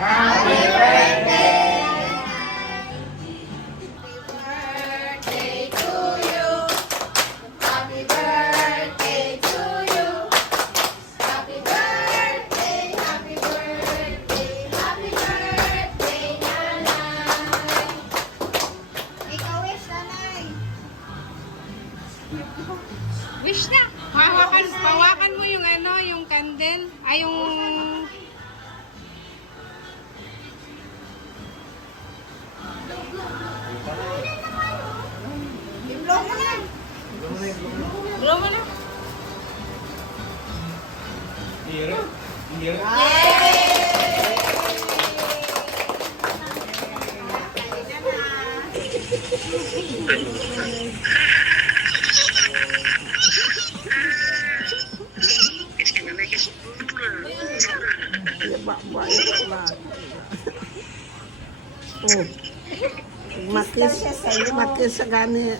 Happy birthday to you. Happy birthday to you. Happy birthday, happy birthday, happy birthday, nanay. Ikaw wish, nanay. Wish na. Hawakan mo yung ano, yung candle. Ay, yung... Blow mo na. Blow mo na. Oh. Makis sa gani.